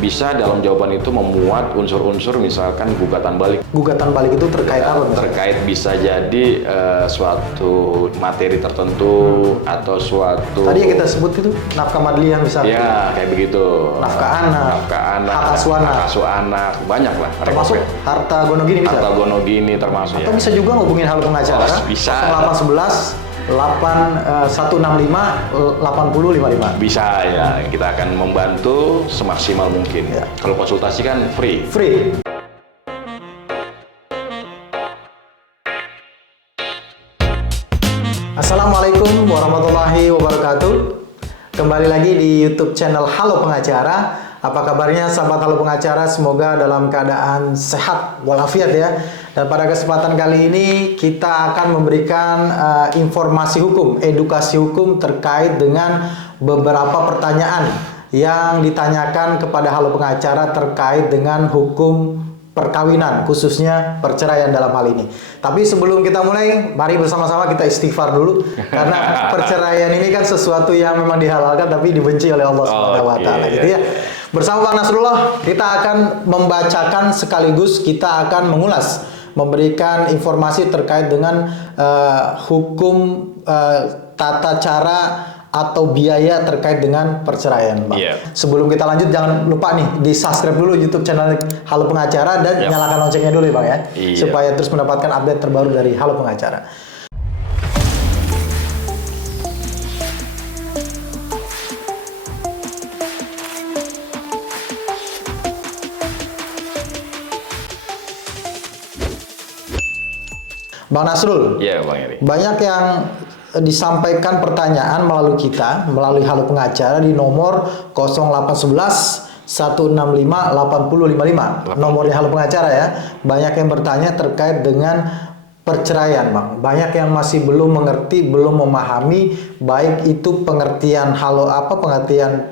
bisa dalam jawaban itu memuat unsur-unsur misalkan gugatan balik. Gugatan balik itu terkait apa? Terkait bisa jadi suatu materi tertentu atau suatu... Tadi yang kita sebut itu nafkah madliyah misalnya. Ya, kayak begitu. Nafkah anak, hak asuh anak, banyak lah. Termasuk harta gono gini bisa? Harta gono gini termasuk. Atau ya. bisa juga ngubungin hal pengacara. Bisa. 0811 165 8055. Bisa ya, kita akan membantu semaksimal mungkin. Ya. Kalau konsultasi kan free. Free. Assalamualaikum warahmatullahi wabarakatuh. Kembali lagi di YouTube channel Halo Pengacara. Apa kabarnya sahabat Halo Pengacara? Semoga dalam keadaan sehat walafiat ya. Dan pada kesempatan kali ini kita akan memberikan informasi hukum, edukasi hukum terkait dengan beberapa pertanyaan yang ditanyakan kepada Halo Pengacara terkait dengan hukum perkawinan, khususnya perceraian dalam hal ini. Tapi sebelum kita mulai, mari bersama-sama kita istighfar dulu. Karena perceraian ini kan sesuatu yang memang dihalalkan tapi dibenci oleh Allah SWT gitu ya. Bersama Bang Nasrullah, kita akan membacakan sekaligus kita akan mengulas, memberikan informasi terkait dengan hukum tata cara atau biaya terkait dengan perceraian, Bang. Sebelum kita lanjut, jangan lupa nih di subscribe dulu YouTube channel Halo Pengacara dan nyalakan loncengnya dulu ya, Bang ya, supaya terus mendapatkan update terbaru dari Halo Pengacara. Bang Nasrul, Bang Eri. Banyak yang disampaikan pertanyaan melalui kita, melalui Halo Pengacara di nomor 0811 165 8055. Nomornya Halo Pengacara ya. Banyak yang bertanya terkait dengan perceraian, Bang. Banyak yang masih belum mengerti, belum memahami baik itu pengertian pengertian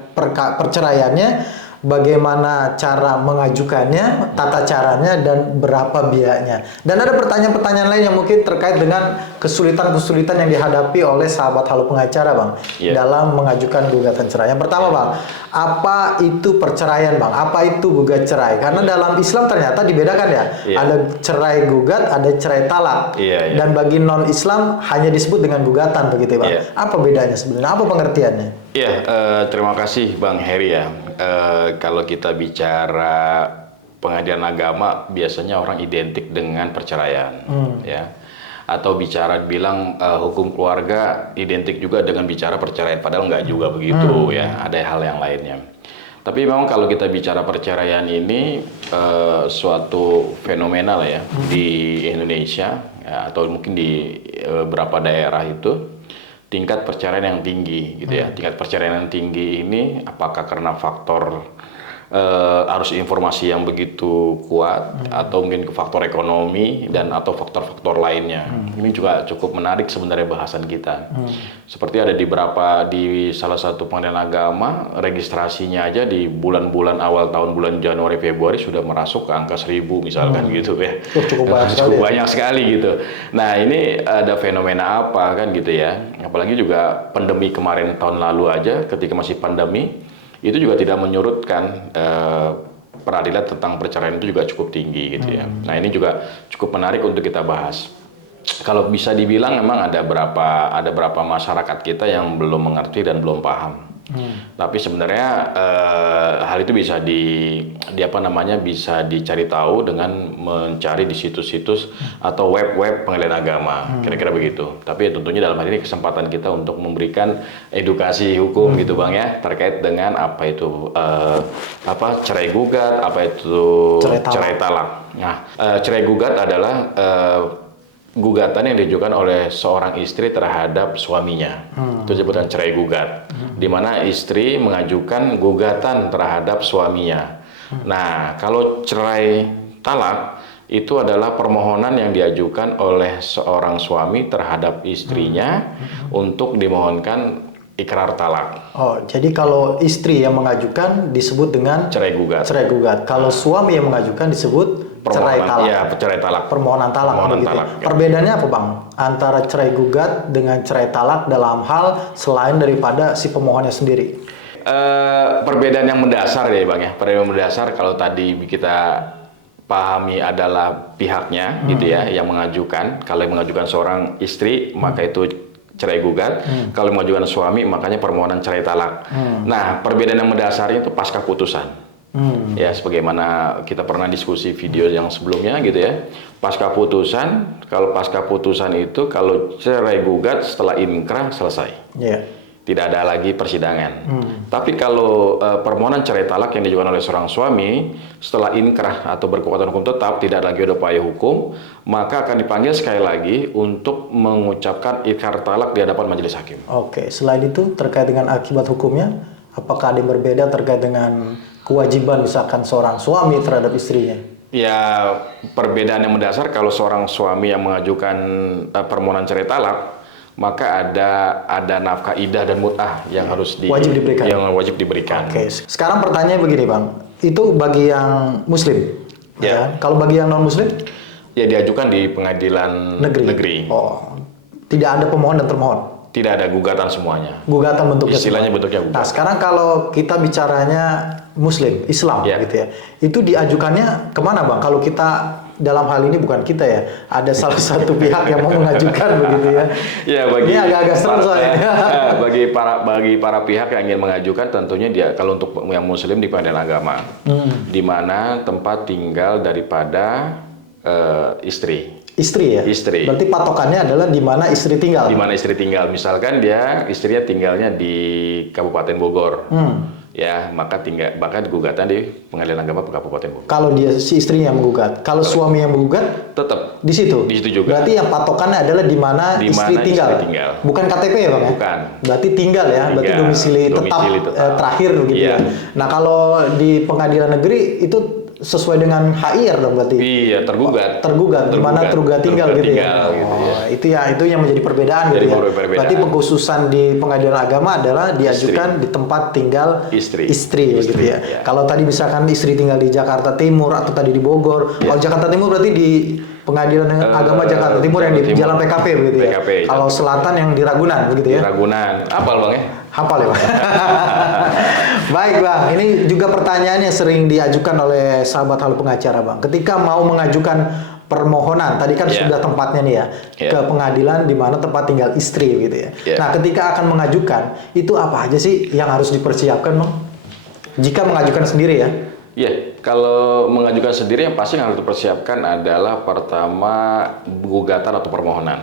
perceraiannya, bagaimana cara mengajukannya, tata caranya, dan berapa biayanya. Dan ada pertanyaan-pertanyaan lain yang mungkin terkait dengan kesulitan-kesulitan yang dihadapi oleh sahabat Halo Pengacara, Bang, dalam mengajukan gugatan cerai. Yang pertama, Bang, apa itu perceraian, Bang? Apa itu gugat cerai? Karena dalam Islam ternyata dibedakan ya. Ada cerai gugat, ada cerai talak. Dan bagi non-Islam hanya disebut dengan gugatan, begitu ya, Bang? Apa bedanya sebenarnya? Apa pengertiannya? Terima kasih Bang Heri ya. Kalau kita bicara pengadilan agama, biasanya orang identik dengan perceraian, ya. Atau bilang hukum keluarga identik juga dengan bicara perceraian, padahal nggak juga begitu ya. Ada hal yang lainnya. Tapi memang kalau kita bicara perceraian ini suatu fenomenal ya di Indonesia ya, atau mungkin di beberapa daerah itu. Tingkat perceraian yang tinggi gitu ya. Tingkat perceraian yang tinggi ini apakah karena faktor arus informasi yang begitu kuat atau mungkin ke faktor ekonomi dan atau faktor-faktor lainnya. Ini juga cukup menarik sebenarnya bahasan kita. Seperti ada di salah satu pengadilan agama, registrasinya aja di bulan-bulan awal tahun, bulan Januari Februari sudah merasuk ke angka 1000 misalkan gitu ya. Cukup banyak sekali gitu. Nah, ini ada fenomena apa kan gitu ya. Apalagi juga pandemi kemarin tahun lalu aja, ketika masih pandemi, itu juga tidak menyurutkan peradilan tentang perceraian itu juga cukup tinggi gitu ya. Nah, ini juga cukup menarik untuk kita bahas. Kalau bisa dibilang memang ada berapa masyarakat kita yang belum mengerti dan belum paham. Tapi sebenarnya hal itu bisa bisa dicari tahu dengan mencari di situs-situs atau web-web pengadilan agama, kira-kira begitu. Tapi tentunya dalam hal ini kesempatan kita untuk memberikan edukasi hukum gitu, Bang ya, terkait dengan apa itu cerai gugat, apa itu cerai talak. Nah, cerai gugat adalah gugatan yang diajukan oleh seorang istri terhadap suaminya. Itu disebutkan cerai gugat. Di mana istri mengajukan gugatan terhadap suaminya. Nah, kalau cerai talak itu adalah permohonan yang diajukan oleh seorang suami terhadap istrinya untuk dimohonkan ikrar talak. Oh, jadi kalau istri yang mengajukan disebut dengan cerai gugat. Cerai gugat. Kalau suami yang mengajukan disebut cerai talak. Iya, cerai talak. Permohonan talak. Perbedaannya apa, Bang? Antara cerai gugat dengan cerai talak dalam hal selain daripada si pemohonnya sendiri? Perbedaan yang mendasar ya Bang ya. Perbedaan mendasar kalau tadi kita pahami adalah pihaknya gitu ya yang mengajukan. Kalau yang mengajukan seorang istri maka itu cerai gugat. Kalau yang mengajukan suami makanya permohonan cerai talak. Nah, perbedaan yang mendasarnya itu pasca putusan. Ya, sebagaimana kita pernah diskusi video yang sebelumnya gitu ya. Pasca putusan, kalau pasca putusan itu kalau cerai gugat setelah inkrah selesai. Iya. Tidak ada lagi persidangan. Tapi kalau permohonan cerai talak yang diajukan oleh seorang suami setelah inkrah atau berkekuatan hukum tetap, tidak lagi ada upaya hukum, maka akan dipanggil sekali lagi untuk mengucapkan ikrar talak di hadapan majelis hakim. Oke, selain itu terkait dengan akibat hukumnya, apakah ada yang berbeda terkait dengan kewajiban misalkan seorang suami terhadap istrinya? Ya, perbedaan yang mendasar kalau seorang suami yang mengajukan permohonan cerai talak, maka ada nafkah idah dan mut'ah yang harus wajib diberikan. Yang wajib diberikan. Oke, sekarang pertanyaannya begini Bang, itu bagi yang muslim, Ya. kan? Kalau bagi yang non muslim, Ya diajukan di pengadilan negeri. Oh, tidak ada pemohon dan termohon. Tidak ada gugatan semuanya. Gugatan bentuknya. Istilahnya semua. bentuknya gugatan. Nah, sekarang kalau kita bicaranya muslim, Islam Ya. gitu ya. Itu diajukannya kemana Bang? Kalau kita dalam hal ini bukan kita ya, ada salah satu pihak yang mau mengajukan begitu ya. Ya, bagi ini agak-agak serem soalnya. bagi para pihak yang ingin mengajukan tentunya dia kalau untuk yang muslim di pengadilan agama. Di mana tempat tinggal daripada istri. Istri ya? Istri. Berarti patokannya adalah di mana istri tinggal? Di mana istri tinggal. Misalkan istrinya tinggalnya di Kabupaten Bogor. Ya, maka gugatan di Pengadilan Agama Kabupaten Bogor. Kalau dia si istrinya yang menggugat, kalau suami yang menggugat Tetap di situ. Di situ juga. Berarti yang patokannya adalah di mana istri tinggal. Bukan KTP ya, Bang ya? Bukan. Berarti tinggal ya, berarti domisili tetap, terakhir begitu Iya. ya. Nah, kalau di pengadilan negeri itu sesuai dengan HIR dong berarti. Iya, tergugat. Tergugat, di mana tergugat tinggal gitu ya. Gitu ya. Itu yang menjadi perbedaan gitu ya. Perbedaan. Berarti pengkhususan di pengadilan agama adalah diajukan di tempat tinggal istri gitu ya. Ya. Kalau tadi misalkan istri tinggal di Jakarta Timur atau tadi di Bogor, kalau Jakarta Timur berarti di Pengadilan Agama Jakarta Timur yang di Jalan PKP begitu ya. PKP, kalau Selatan yang di Ragunan begitu ya. Di Ragunan. Apal Bang ya? Hafal ya Bang. Baik Bang, ini juga pertanyaan yang sering diajukan oleh sahabat Halo Pengacara Bang. Ketika mau mengajukan permohonan, tadi kan sudah tempatnya nih ya, ke pengadilan di mana tempat tinggal istri gitu ya. Nah, ketika akan mengajukan, itu apa aja sih yang harus dipersiapkan Bang? Jika mengajukan sendiri ya? Iya, kalau mengajukan sendiri yang pasti yang harus dipersiapkan adalah pertama gugatan atau permohonan.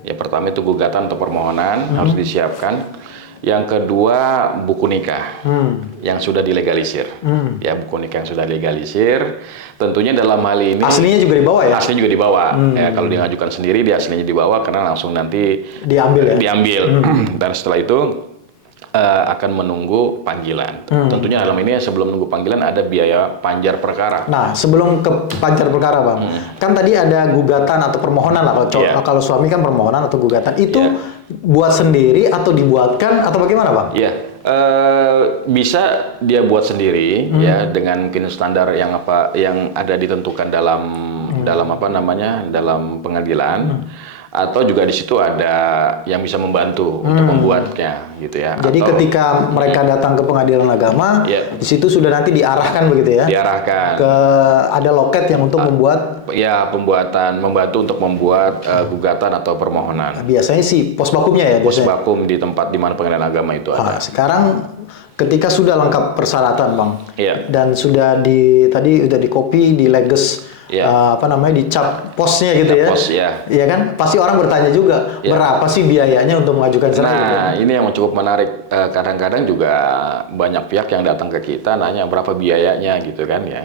Ya, pertama itu gugatan atau permohonan harus disiapkan. Yang kedua buku nikah yang sudah dilegalisir. Ya, buku nikah yang sudah dilegalisir. Tentunya dalam hal ini aslinya juga dibawa ya? Aslinya juga dibawa. Ya, kalau diajukan sendiri dia aslinya dibawa karena langsung nanti diambil ya. Dan setelah itu akan menunggu panggilan. Tentunya dalam ini sebelum menunggu panggilan ada biaya panjar perkara. Nah, sebelum ke panjar perkara, Bang. Kan tadi ada gugatan atau permohonan lah. Kalau suami kan permohonan atau gugatan. Itu buat sendiri atau dibuatkan atau bagaimana, Bang? Iya. Bisa dia buat sendiri ya dengan mungkin standar yang ada ditentukan dalam pengadilan. Atau juga di situ ada yang bisa membantu untuk membuatnya gitu ya. Jadi ketika mereka datang ke pengadilan agama, di situ sudah nanti diarahkan begitu ya? Diarahkan. Ada loket yang untuk membuat? Ya, membantu untuk membuat gugatan atau permohonan. Biasanya sih pos vakumnya ya? Pos vakum di tempat di mana pengadilan agama itu ada. Sekarang ketika sudah lengkap persyaratan Bang, dan sudah tadi udah di copy, di leges, dicap posnya gitu ya. Pos, ya. Iya kan? Pasti orang bertanya juga, berapa sih biayanya untuk mengajukan cerai? Nah, ini yang cukup menarik. Kadang-kadang juga banyak pihak yang datang ke kita nanya berapa biayanya gitu kan ya.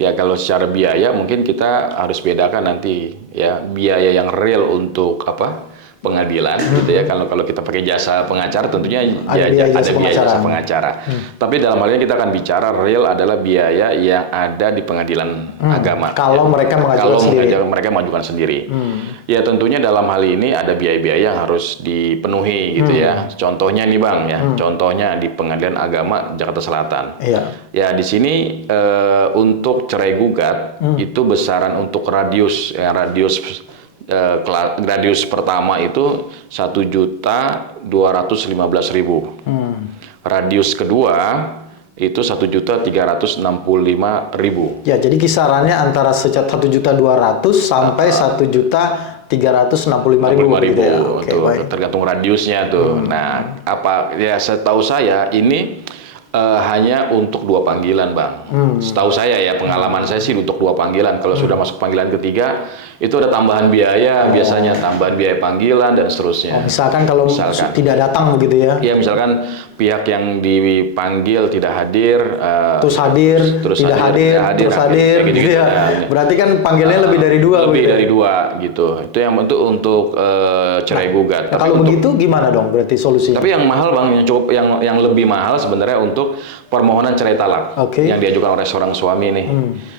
Ya, kalau secara biaya mungkin kita harus bedakan nanti ya biaya yang real untuk pengadilan gitu ya. Kalau kita pakai jasa pengacara tentunya ada biaya jasa pengacara. Tapi dalam hal ini kita akan bicara real adalah biaya yang ada di pengadilan agama. Kalau mereka mengajukan sendiri. Ya, tentunya dalam hal ini ada biaya-biaya yang harus dipenuhi gitu ya. Contohnya nih Bang ya. Contohnya di Pengadilan Agama Jakarta Selatan. Ya, di sini untuk cerai gugat itu besaran untuk radius pertama itu 1.215.000. Radius kedua itu 1.365.000. Ya, jadi kisarannya antara 1.200.000 sampai 1.365.000 gitu ya. Oke, tuh, baik. tergantung radiusnya tuh. Nah, apa ya setahu saya ini hanya untuk 2 panggilan, Bang. Setahu saya ya, pengalaman saya sih untuk 2 panggilan. Kalau sudah masuk panggilan ketiga, itu ada tambahan biaya, biasanya tambahan biaya panggilan dan seterusnya. Misalkan kalau tidak datang begitu ya. Ya, misalkan pihak yang dipanggil tidak hadir, Terus hadir, tidak hadir, terus hadir, gitu ya. Berarti kan panggilnya lebih dari 2. Lebih dari 2 gitu. Itu yang untuk cerai gugat. Nah, kalau begitu gimana dong berarti solusinya? Tapi yang mahal, Bang, yang cukup yang lebih mahal sebenarnya untuk permohonan cerai talak yang diajukan oleh seorang suami nih.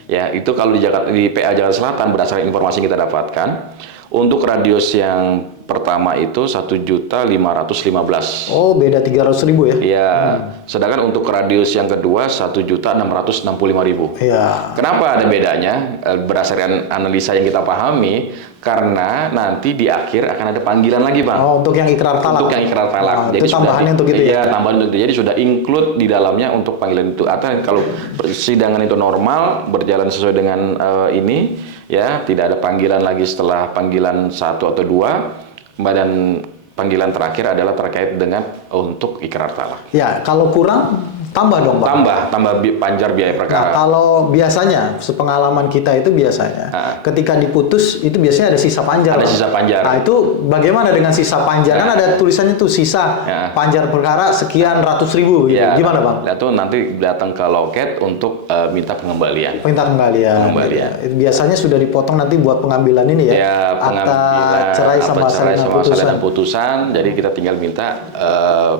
Ya, itu kalau di PA Jakarta Selatan berdasarkan informasi yang kita dapatkan, untuk radius yang pertama itu 1.515.000. Oh, beda 300.000 ya? Iya. Sedangkan untuk radius yang kedua 1.665.000. Iya. Kenapa ada bedanya? Berdasarkan analisa yang kita pahami, karena nanti di akhir akan ada panggilan lagi, Bang. Oh, untuk yang ikrar talak. Untuk yang ikrar talak. Jadi itu tambahannya untuk itu ya? Iya, tambahan untuk itu. Jadi sudah include di dalamnya untuk panggilan itu. Atau kalau persidangan itu normal, berjalan sesuai dengan ini, ya, tidak ada panggilan lagi setelah panggilan 1 atau 2, dan panggilan terakhir adalah terkait dengan untuk ikrar talak. Ya, kalau kurang tambah dong, Bang. Tambah panjar biaya perkara. Nah, kalau biasanya sepengalaman kita itu biasanya ketika diputus itu biasanya ada sisa panjar. Ada sisa panjar. Nah, itu bagaimana dengan sisa panjar? Kan ada tulisannya tuh sisa panjar perkara sekian ratus ribu gitu. Gimana, Bang? Itu nanti datang ke loket untuk minta pengembalian. Minta pengembalian. Itu biasanya sudah dipotong nanti buat pengambilan ini ya. Ya, pengambilan cerai sama salinan putusan. Jadi kita tinggal minta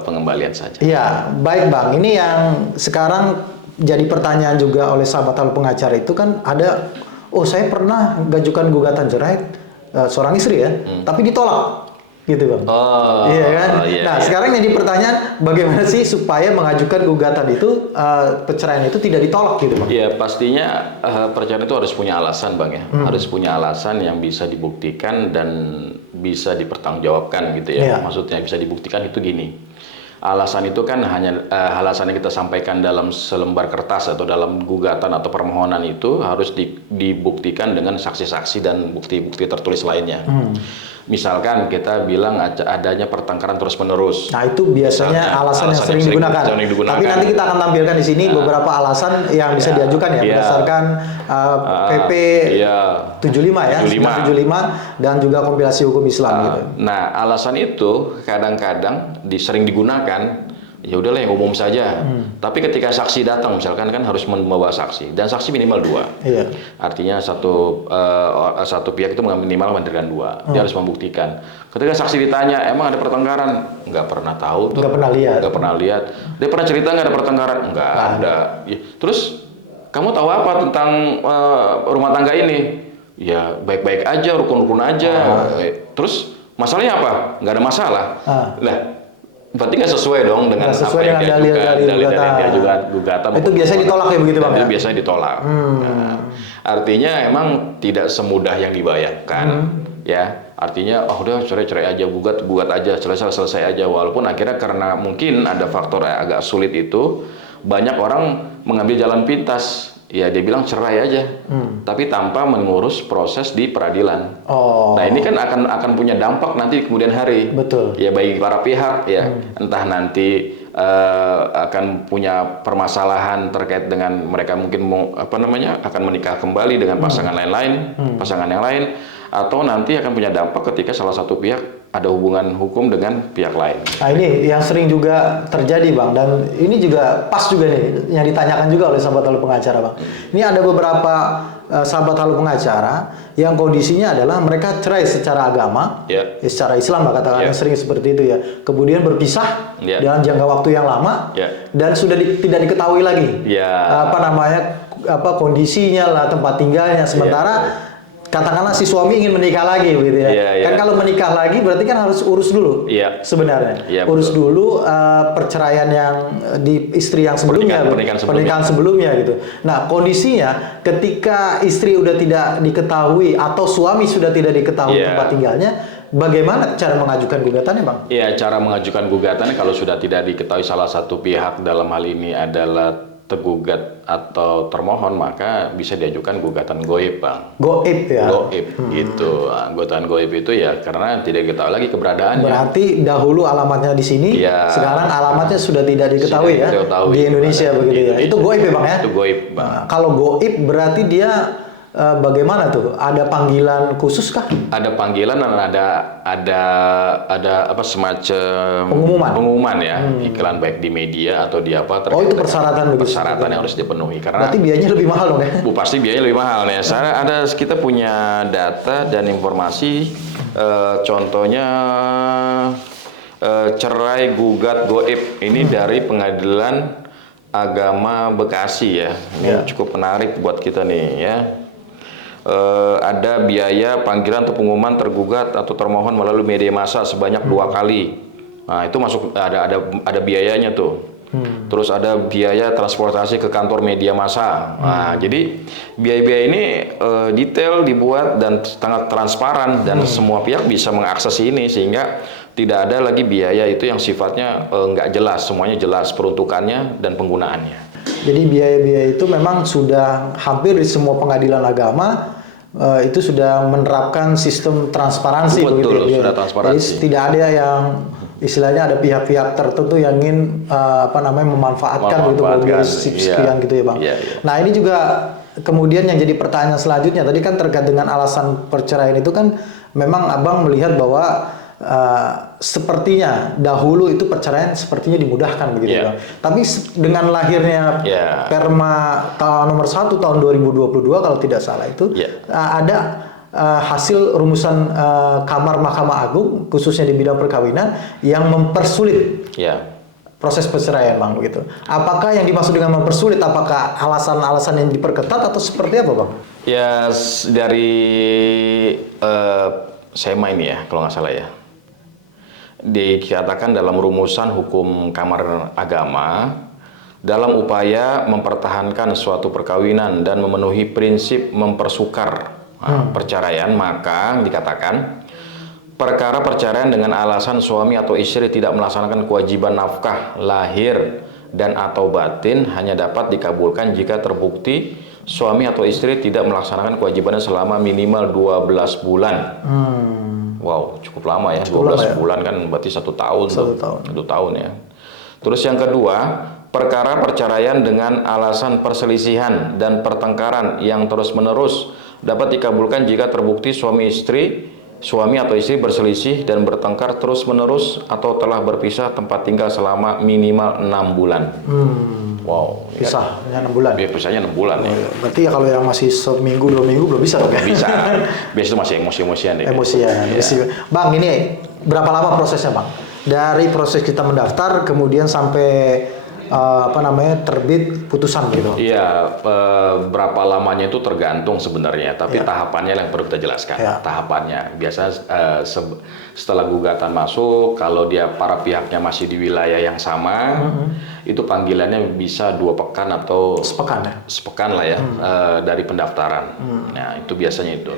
pengembalian saja. Iya, baik, Bang. Ini yang sekarang jadi pertanyaan juga oleh sahabat hal pengacara itu kan ada, oh saya pernah mengajukan gugatan cerai seorang istri ya, tapi ditolak, gitu, Bang. Oh, iya kan? Iya, nah, sekarang jadi pertanyaan, bagaimana sih supaya mengajukan gugatan itu perceraian itu tidak ditolak, gitu, Bang? Iya, pastinya perceraian itu harus punya alasan, Bang ya, harus punya alasan yang bisa dibuktikan dan bisa dipertanggungjawabkan, gitu ya. Maksudnya bisa dibuktikan itu gini. Alasan itu kan hanya alasan yang kita sampaikan dalam selembar kertas atau dalam gugatan atau permohonan itu harus dibuktikan dengan saksi-saksi dan bukti-bukti tertulis lainnya. Misalkan kita bilang adanya pertengkaran terus-menerus. Nah, itu biasanya alasan yang sering digunakan. Tapi nanti kita akan tampilkan di sini beberapa alasan yang bisa diajukan ya berdasarkan PP 75 ya, 75 dan juga kompilasi hukum Islam gitu. Nah, alasan itu kadang-kadang sering digunakan, ya udahlah yang umum saja. Tapi ketika saksi datang, misalkan kan harus membawa saksi dan saksi minimal 2. Iya. Artinya satu pihak itu minimal menghadirkan 2. Dia harus membuktikan. Ketika saksi ditanya, emang ada pertengkaran? Nggak pernah tahu. Nggak pernah lihat. Nggak pernah lihat. Dia pernah cerita nggak ada pertengkaran? Nggak ada. Ya. Terus kamu tahu apa tentang rumah tangga ini? Ya baik-baik aja, rukun-rukun aja. Terus masalahnya apa? Nggak ada masalah. Lah, berarti nggak sesuai dong dengan apa yang diajukan gugatan. Itu biasanya ditolak ya begitu, Bang? Itu biasanya ditolak. Nah, artinya emang tidak semudah yang dibayangkan, ya. Artinya, udah cerai aja, gugat aja, selesai aja. Walaupun akhirnya karena mungkin ada faktor agak sulit itu, banyak orang mengambil jalan pintas. Ya dia bilang cerai aja, tapi tanpa mengurus proses di peradilan. Nah ini kan akan punya dampak nanti di kemudian hari. Betul. Ya bagi para pihak ya, entah nanti akan punya permasalahan terkait dengan mereka mungkin akan menikah kembali dengan pasangan pasangan yang lain, atau nanti akan punya dampak ketika salah satu pihak ada hubungan hukum dengan pihak lain. Nah ini yang sering juga terjadi, Bang, dan ini juga pas juga nih yang ditanyakan juga oleh sahabat halu pengacara, Bang. Ini ada beberapa sahabat halu pengacara yang kondisinya adalah mereka cerai secara agama, secara Islam lah katakanlah, sering seperti itu ya. Kemudian berpisah dalam jangka waktu yang lama dan sudah tidak diketahui lagi kondisinya lah, tempat tinggalnya. Sementara katakanlah si suami ingin menikah lagi begitu ya. Kan kalau menikah lagi berarti kan harus urus dulu sebenarnya. Urus dulu perceraian yang di istri yang sebelumnya, pernikahan sebelumnya gitu. Nah, kondisinya ketika istri udah tidak diketahui atau suami sudah tidak diketahui tempat tinggalnya, bagaimana cara mengajukan gugatannya, Bang? Ya, cara mengajukan gugatan kalau sudah tidak diketahui salah satu pihak dalam hal ini adalah tergugat atau termohon, maka bisa diajukan gugatan goib, Bang. Goib ya? Goib, gitu. Gugatan goib itu ya karena tidak diketahui lagi keberadaannya. Berarti dahulu alamatnya di sini, Ya, sekarang alamatnya sudah tidak diketahui sudah ya? diketahui. Di Indonesia begitu ya? Itu goib ya, Bang ya? Itu goib, Bang. Nah, kalau goib berarti dia bagaimana tuh? Ada panggilan khusus kah? Ada panggilan dan ada apa semacam pengumuman ya, iklan baik di media atau di apa terkait Oh, itu dengan persyaratan begitu? persyaratan yang harus dipenuhi karena Berarti biayanya lebih mahal dong ya? pasti biayanya lebih mahal nih. Kita punya data dan informasi, contohnya cerai gugat goib ini dari Pengadilan Agama Bekasi ya. Ini cukup menarik buat kita nih ya. Ada biaya panggilan atau pengumuman tergugat atau termohon melalui media massa sebanyak 2 kali. Nah, itu masuk ada biayanya tuh. Terus ada biaya transportasi ke kantor media massa. Nah, jadi biaya-biaya ini detail dibuat dan sangat transparan dan semua pihak bisa mengakses ini sehingga tidak ada lagi biaya itu yang sifatnya nggak jelas, semuanya jelas peruntukannya dan penggunaannya. Jadi biaya-biaya itu memang sudah hampir di semua pengadilan agama itu sudah menerapkan sistem transparansi. Betul, begitu ya. sudah transparansi. Jadi tidak ada yang istilahnya ada pihak-pihak tertentu yang ingin memanfaatkan begitu biaya sekian gitu ya, Bang. Iya. Nah, ini juga kemudian yang jadi pertanyaan selanjutnya tadi kan terkait dengan alasan perceraian itu kan memang Abang melihat bahwa sepertinya dahulu itu perceraian sepertinya dimudahkan begitu Bang. Tapi dengan lahirnya Perma nomor 1 tahun 2022 kalau tidak salah itu ada hasil rumusan Kamar Mahkamah Agung khususnya di bidang perkawinan yang mempersulit proses perceraian, Bang, begitu. Apakah yang dimaksud dengan mempersulit? Apakah alasan-alasan yang diperketat atau seperti apa, Bang? Ya, dari SEMA ini ya, kalau nggak salah ya. Dikatakan dalam rumusan hukum Kamar Agama dalam upaya mempertahankan suatu perkawinan dan memenuhi prinsip mempersukar perceraian, maka dikatakan perkara perceraian dengan alasan suami atau istri tidak melaksanakan kewajiban nafkah lahir dan atau batin hanya dapat dikabulkan jika terbukti suami atau istri tidak melaksanakan kewajibannya selama minimal 12 bulan. Wow, cukup lama ya, 12 bulan kan berarti 1 tahun. 1 tahun ya. Terus yang kedua, perkara perceraian dengan alasan perselisihan dan pertengkaran yang terus-menerus dapat dikabulkan jika terbukti suami atau istri berselisih dan bertengkar terus-menerus atau telah berpisah tempat tinggal selama minimal 6 bulan. Wow, pisahnya 6 bulan. Pisahnya 6 bulan ya. Berarti ya kalau yang masih seminggu 2 minggu belum bisa dong ya? Bisa. Biasanya masih emosi-emosian deh. Emosian. Bang, ini berapa lama prosesnya, Bang? Dari proses kita mendaftar kemudian sampai terbit putusan gitu. Iya, berapa lamanya itu tergantung sebenarnya, tapi tahapannya yang perlu kita jelaskan. Tahapannya biasa setelah gugatan masuk, kalau dia para pihaknya masih di wilayah yang sama, itu panggilannya bisa 2 pekan atau sepekan lah ya dari pendaftaran. Nah, itu biasanya itu.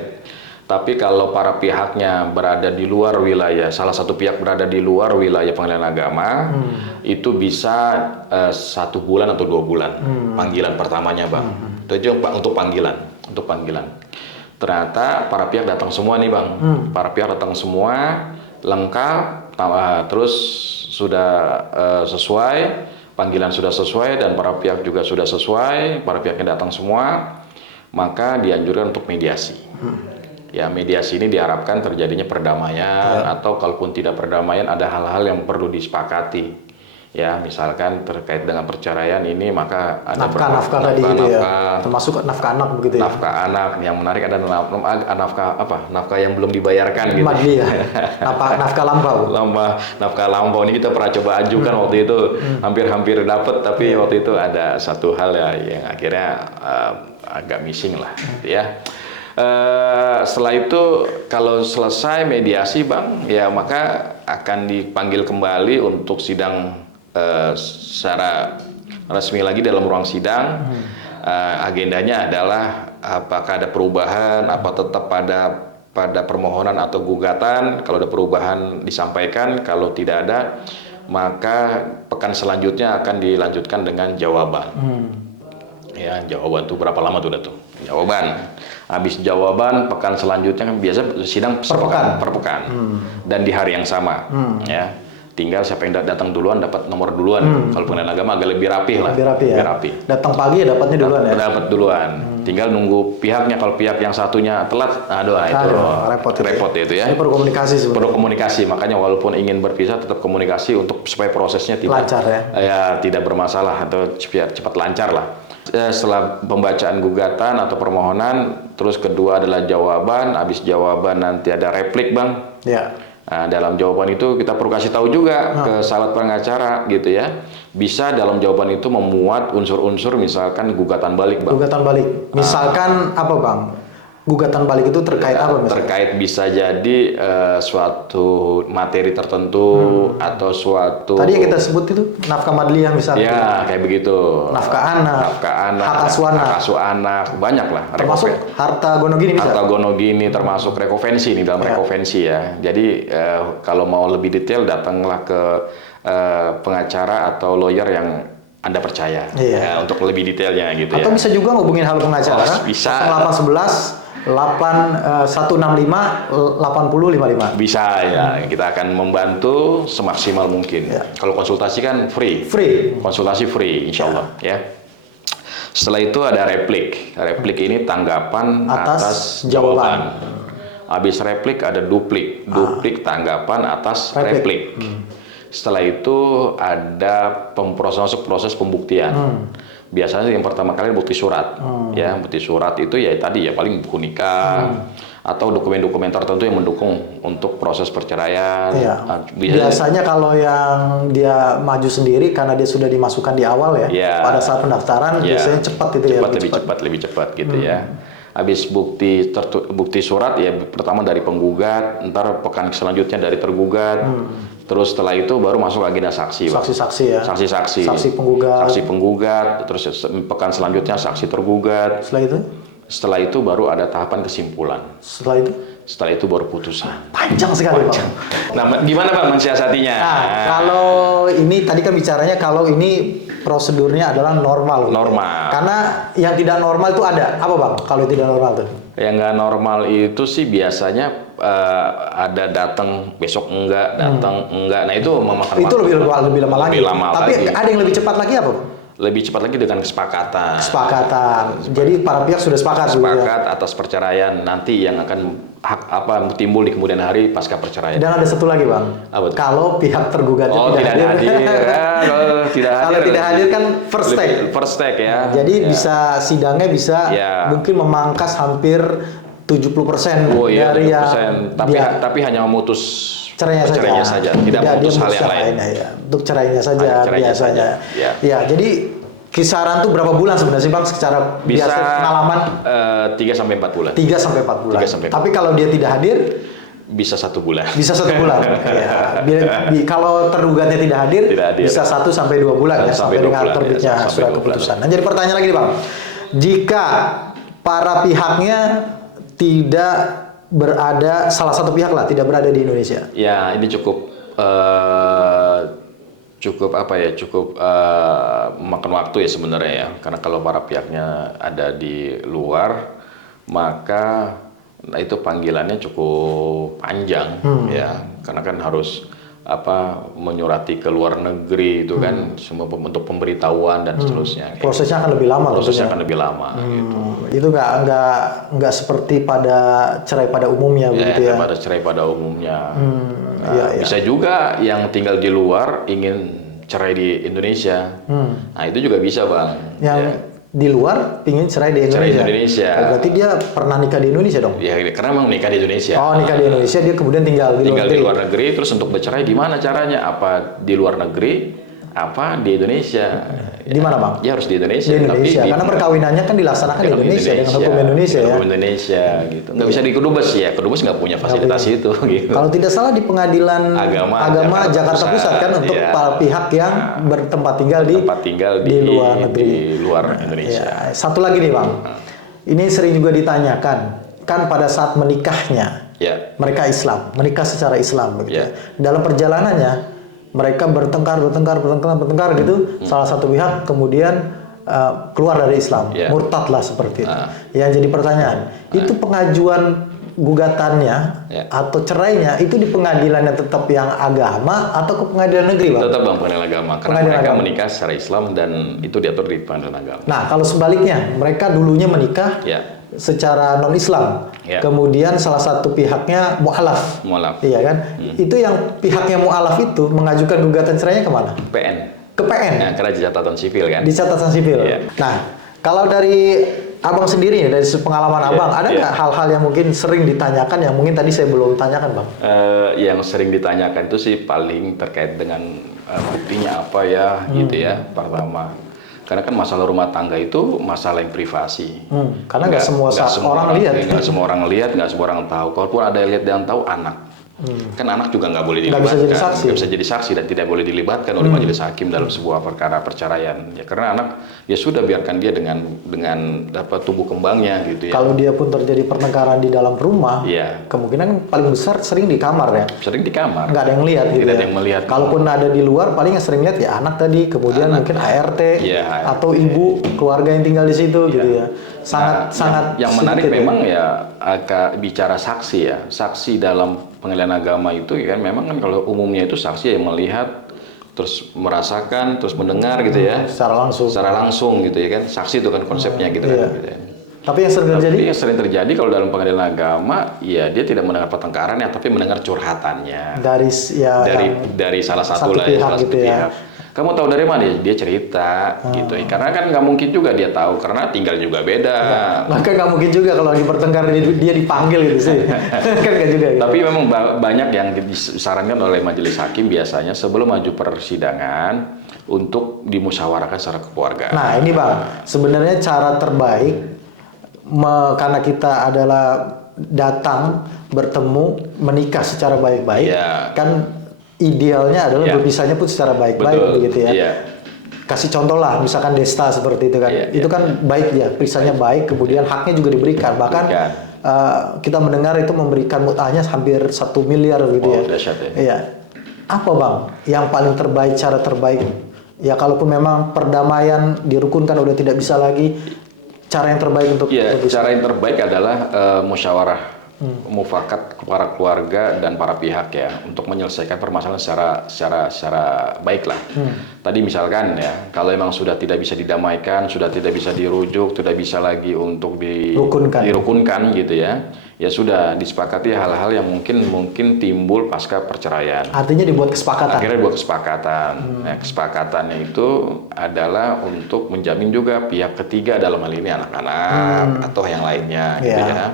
Tapi kalau para pihaknya berada di luar wilayah, salah satu pihak berada di luar wilayah pengadilan agama, itu bisa 1 bulan atau 2 bulan panggilan pertamanya, Bang. Itu aja untuk panggilan. Ternyata para pihak datang semua nih, Bang. Para pihak datang semua, lengkap, terus sudah sesuai, panggilan sudah sesuai dan para pihak juga sudah sesuai, para pihaknya datang semua, maka dianjurkan untuk mediasi. Ya, mediasi ini diharapkan terjadinya perdamaian atau kalaupun tidak perdamaian ada hal-hal yang perlu disepakati. Ya, misalkan terkait dengan perceraian ini maka ada nafkah tadi gitu ya. Termasuk nafkah anak begitu ya. Nafkah anak, yang menarik ada nafkah yang belum dibayarkan gitu. Nafkah lampau. Nafkah lampau ini kita pernah coba ajukan waktu itu, hampir dapat, tapi waktu itu ada satu hal ya yang akhirnya agak missing lah gitu ya. Setelah itu kalau selesai mediasi, Bang, ya maka akan dipanggil kembali untuk sidang secara resmi lagi dalam ruang sidang. Agendanya adalah apakah ada perubahan, apa tetap pada pada permohonan atau gugatan, kalau ada perubahan disampaikan, kalau tidak ada, maka pekan selanjutnya akan dilanjutkan dengan jawaban. Ya, jawaban tuh berapa lama tuh udah tuh? Jawaban. Habis jawaban, pekan selanjutnya kan biasa sidang per pekan. Dan di hari yang sama. Ya. Tinggal siapa yang datang duluan dapat nomor duluan. Kalau pengadilan agama agak lebih rapih lah. Lebih rapi ya. Lebih rapi. Datang pagi ya dapatnya duluan ya. Dapat duluan. Tinggal nunggu pihaknya. Kalau pihak yang satunya telat, itu repot itu ya. Ini perlu komunikasi sebenarnya. Perlu komunikasi. Makanya walaupun ingin berpisah tetap komunikasi untuk supaya prosesnya tidak lancar ya. Tidak bermasalah atau cepat lancar lah. Setelah pembacaan gugatan atau permohonan, terus kedua adalah jawaban. Habis jawaban nanti ada replik, Bang. Ya. Nah, dalam jawaban itu kita perlu kasih tahu juga ke sahabat pengacara gitu ya. Bisa dalam jawaban itu memuat unsur-unsur misalkan gugatan balik, Bang. Gugatan balik. Misalkan apa, Bang? Gugatan balik itu terkait apa misalnya? Terkait bisa jadi suatu materi tertentu atau suatu. Tadi yang kita sebut itu nafkah madliyah misalnya. Ya, kayak begitu. Nafkah anak, hak asuh anak, banyak lah. Termasuk harta gono gini bisa. Harta gono gini termasuk rekovensi nih dalam rekovensi ya. Jadi kalau mau lebih detail datanglah ke pengacara atau lawyer yang Anda percaya ya, untuk lebih detailnya gitu atau ya. bisa juga ngubungin Halo Pengacara. Bisa. 811 165 8055. Bisa ya, kita akan membantu semaksimal mungkin. Kalau konsultasi kan free. Konsultasi free, insya Allah ya. Setelah itu ada replik. Replik ini tanggapan atas jawaban. Habis replik ada duplik. Duplik tanggapan atas replik. Setelah itu ada proses pembuktian. Biasanya yang pertama kali bukti surat. Ya, bukti surat itu ya tadi ya paling buku nikah atau dokumen-dokumen tertentu yang mendukung untuk proses perceraian. Biasanya kalau yang dia maju sendiri karena dia sudah dimasukkan di awal ya. Pada saat pendaftaran biasanya cepat itu lebih cepat gitu ya. Habis bukti surat ya pertama dari penggugat, ntar pekan selanjutnya dari tergugat. Terus setelah itu baru masuk agenda saksi, Pak. Saksi-saksi ya. Saksi-saksi. Saksi penggugat. Terus pekan selanjutnya saksi tergugat. Setelah itu baru ada tahapan kesimpulan. Setelah itu baru putusan. Panjang sekali, Pak. Nah, gimana Pak mensiasatinya? Kalau ini tadi kan bicaranya kalau ini prosedurnya adalah normal. Karena yang tidak normal itu ada. Apa, Bang? Kalau tidak normal tuh? Yang nggak normal itu sih biasanya ada datang besok enggak, datang enggak. Nah, itu memakan waktu. Itu lebih lama lagi. Tapi lagi. Ada yang lebih cepat lagi apa, Bang? Lebih cepat lagi dengan kesepakatan. Jadi para pihak sudah sepakat atas perceraian nanti yang akan timbul di kemudian hari pasca perceraian. Dan ada satu lagi, Bang. Kalau pihak tergugatnya tidak hadir. Kalau tidak hadir kan first take ya. Jadi bisa sidangnya bisa mungkin memangkas hampir 70% dari yang tapi hanya memutus cerainya saja. Tidak memutus hal yang lain. Untuk cerainya saja biasanya. Ya, jadi kisaran tuh berapa bulan sebenarnya sih, Bang, secara biasa pengalaman? 3 sampai 4 bulan. 3 sampai 4 bulan. Tapi kalau dia tidak hadir bisa 1 bulan. Kalau tergugatnya tidak hadir, bisa 1 sampai 2 bulan ya sampai dengan terbitnya surat keputusan. Nah, jadi pertanyaan lagi nih, Bang. Jika para pihaknya tidak berada, salah satu pihak lah tidak berada di Indonesia. Ya, ini cukup memakan waktu ya sebenarnya ya. Karena kalau para pihaknya ada di luar, maka itu panggilannya cukup panjang ya. Karena kan harus menyurati ke luar negeri itu kan semua untuk pemberitahuan dan seterusnya. Prosesnya akan lebih lama. Gitu. Itu nggak seperti pada cerai pada umumnya begitu ya. Pada cerai pada umumnya. Bisa juga yang tinggal di luar ingin cerai di Indonesia. Nah, itu juga bisa, Bang. Yang di luar ingin cerai di Indonesia. Berarti dia pernah nikah di Indonesia dong? Ya, karena memang nikah di Indonesia. Nikah di Indonesia, dia kemudian tinggal di luar negeri. Terus untuk bercerai gimana caranya? Apa di luar negeri? Apa di Indonesia? Di mana, Bang? Ya harus di Indonesia. Karena perkawinannya kan dilaksanakan di Indonesia dengan hukum Indonesia ya. Hukum Indonesia gitu. Nggak bisa di Kedubes ya. Kedubes nggak punya fasilitas itu. Gitu. Kalau tidak salah di Pengadilan Agama Jakarta Pusat kan untuk para pihak yang bertempat tinggal di luar negeri. Di luar Indonesia. Satu lagi nih, Bang. Ini sering juga ditanyakan. kan pada saat menikahnya Ya. mereka Islam, menikah secara Islam begitu. Ya. Dalam perjalanannya mereka bertengkar gitu. Salah satu pihak kemudian keluar dari Islam, Ya. murtad lah seperti itu. Yang jadi pertanyaan, itu pengajuan gugatannya Ya. atau cerainya itu di pengadilan yang tetap yang agama atau ke pengadilan negeri, Bang? Tetap Bang, pengadilan agama. Karena Pengadilan mereka agama. menikah secara Islam dan itu diatur di pengadilan agama. Nah, kalau sebaliknya, mereka dulunya menikah Ya. secara non-Islam, Ya. kemudian salah satu pihaknya mu'alaf, Mualaf. iya kan? Itu yang pihaknya mu'alaf itu mengajukan gugatan cerainya kemana? PN. Ke PN, Nah, karena di catatan sipil kan. di catatan sipil. Iya. Nah, kalau dari Abang sendiri, dari pengalaman Iya, Abang, ada iya. nggak hal-hal yang mungkin sering ditanyakan yang mungkin tadi saya belum tanyakan, Bang? Yang sering ditanyakan itu sih paling terkait dengan buktinya apa ya, gitu ya, pertama. Karena kan masalah rumah tangga itu masalah yang privasi. Karena nggak semua orang lihat. Nggak semua orang lihat, nggak semua orang tahu. Kalaupun ada yang lihat dan tahu, anak. Kan anak juga nggak boleh Nggak dilibatkan, bisa jadi saksi. nggak bisa jadi saksi dan tidak boleh dilibatkan oleh majelis hakim dalam sebuah perkara perceraian. Ya karena anak ya sudah biarkan dia dengan dapat tumbuh kembangnya gitu ya. Kalau dia pun terjadi pertengkaran di dalam rumah, Iya. kemungkinan paling besar sering di kamar ya. Sering di kamar. Nggak ada yang lihat gitu Tidak ya. ada yang melihat. Kalaupun ada di luar, paling yang sering lihat ya anak tadi, kemudian mungkin ART Iya, atau ibu keluarga yang tinggal di situ gitu ya. Sangat yang menarik sedikit ya. memang ya bicara saksi ya. Saksi dalam pengadilan agama itu ya kan memang kan kalau umumnya itu saksi yang melihat terus merasakan terus mendengar gitu ya. Secara langsung. Secara langsung gitu ya kan. Saksi itu kan konsepnya gitu Iya. kan. Gitu ya. Tapi yang sering terjadi, Tapi yang sering terjadi kalau dalam pengadilan agama, ya dia tidak mendengar pertengkarannya, tapi mendengar curhatannya dari salah satu lah ya, pihak salah gitu satu ya. pihak. Kamu tahu dari mana? Dia cerita gitu. Karena kan nggak mungkin juga dia tahu karena tinggal juga beda. Maka nggak mungkin juga kalau lagi bertengkar dia dipanggil gitu sih. Kan nggak juga gitu. Tapi memang banyak yang disarankan oleh majelis hakim biasanya sebelum maju persidangan untuk dimusyawarahkan secara keluargaan. Nah ini Bang, sebenarnya cara terbaik karena kita adalah datang, bertemu, menikah secara baik-baik, Iya. kan idealnya adalah Iya. berpisahnya pun secara baik-baik Betul. begitu ya. Iya. Kasih contoh lah, misalkan Desta seperti itu kan, Iya, itu kan baik ya, pisahnya baik, kemudian haknya juga diberikan, bahkan Diberikan. kita mendengar itu memberikan mut'ahnya hampir 1 miliar gitu ya. Oh, dahsyat ya. Iya. Apa Bang yang paling terbaik, cara terbaik? Ya kalaupun memang perdamaian dirukunkan udah tidak bisa lagi, cara yang terbaik untuk Ya, berpisah. cara yang terbaik adalah musyawarah, mufakat para keluarga dan para pihak ya untuk menyelesaikan permasalahan secara baik lah. Tadi misalkan ya, kalau memang sudah tidak bisa didamaikan, sudah tidak bisa dirujuk, tidak bisa lagi untuk dirukunkan gitu ya, ya sudah disepakati hal-hal yang mungkin timbul pasca perceraian. Artinya dibuat kesepakatan. Akhirnya buat kesepakatan. Nah, kesepakatannya itu adalah untuk menjamin juga pihak ketiga dalam hal ini anak-anak atau yang lainnya, gitu Iya. ya.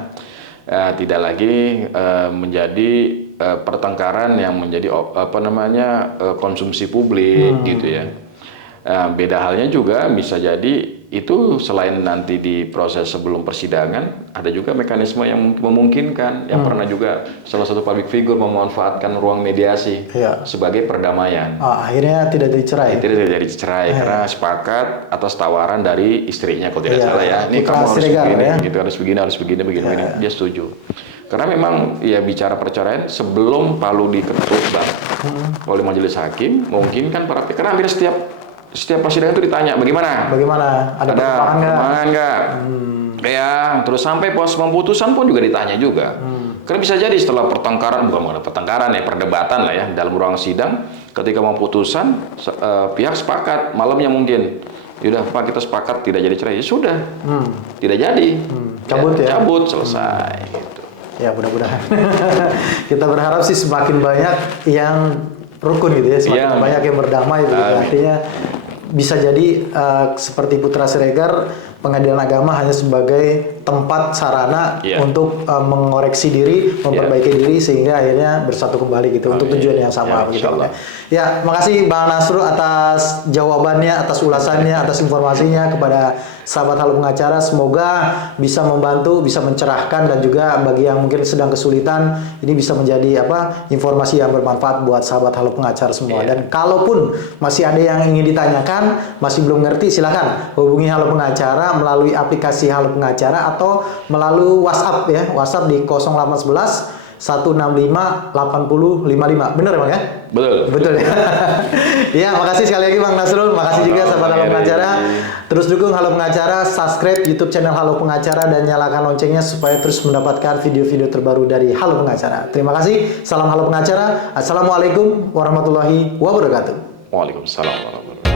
Tidak lagi menjadi pertengkaran yang menjadi konsumsi publik, gitu ya. Beda halnya juga bisa jadi itu selain nanti di proses sebelum persidangan ada juga mekanisme yang memungkinkan yang pernah juga salah satu public figure memanfaatkan ruang mediasi Iya. sebagai perdamaian. Akhirnya tidak dicerai. Tidak jadi cerai karena sepakat atas tawaran dari istrinya kalau tidak Iya. salah ya. Ini Putra kamu harus Siregar, begini, ya. gitu harus begini. Dia setuju. Karena memang ya bicara perceraian sebelum palu diketuk Bang, oleh majelis hakim, mungkin kan para pihak karena hampir setiap persidangan itu ditanya bagaimana? Ada perkembangan nggak? Ya, terus sampai pos pemputusan pun juga ditanya juga. Karena bisa jadi setelah bukan pertengkaran ya, perdebatan lah ya dalam ruang sidang, ketika mau putusan pihak sepakat malamnya mungkin, yaudah Pak kita sepakat tidak jadi cerai, ya sudah, tidak jadi, cabut selesai. Gitu. Ya mudah-mudahan. Kita berharap sih semakin banyak yang rukun gitu ya, semakin banyak yang berdamai gitu. Artinya bisa jadi seperti Putra Siregar, pengadilan agama hanya sebagai tempat sarana untuk mengoreksi diri, memperbaiki diri sehingga akhirnya bersatu kembali gitu untuk tujuan yang sama gitu. Ya, makasih Bang Nasrul atas jawabannya, atas ulasannya, atas informasinya kepada sahabat Halo Pengacara. Semoga bisa membantu, bisa mencerahkan dan juga bagi yang mungkin sedang kesulitan ini bisa menjadi informasi yang bermanfaat buat sahabat Halo Pengacara semua. Dan kalaupun masih ada yang ingin ditanyakan, masih belum ngerti, silakan hubungi Halo Pengacara melalui aplikasi Halo Pengacara atau melalui WhatsApp ya. WhatsApp di 0811 165 8055. Bener Bang ya? Betul. Betul ya. Ya, makasih sekali lagi Bang Nasrul. Makasih juga sahabat Halo Pengacara. Terus dukung Halo Pengacara, subscribe YouTube channel Halo Pengacara dan nyalakan loncengnya supaya terus mendapatkan video-video terbaru dari Halo Pengacara. Terima kasih. Salam Halo Pengacara. Assalamualaikum warahmatullahi wabarakatuh. Waalaikumsalam warahmatullahi wabarakatuh.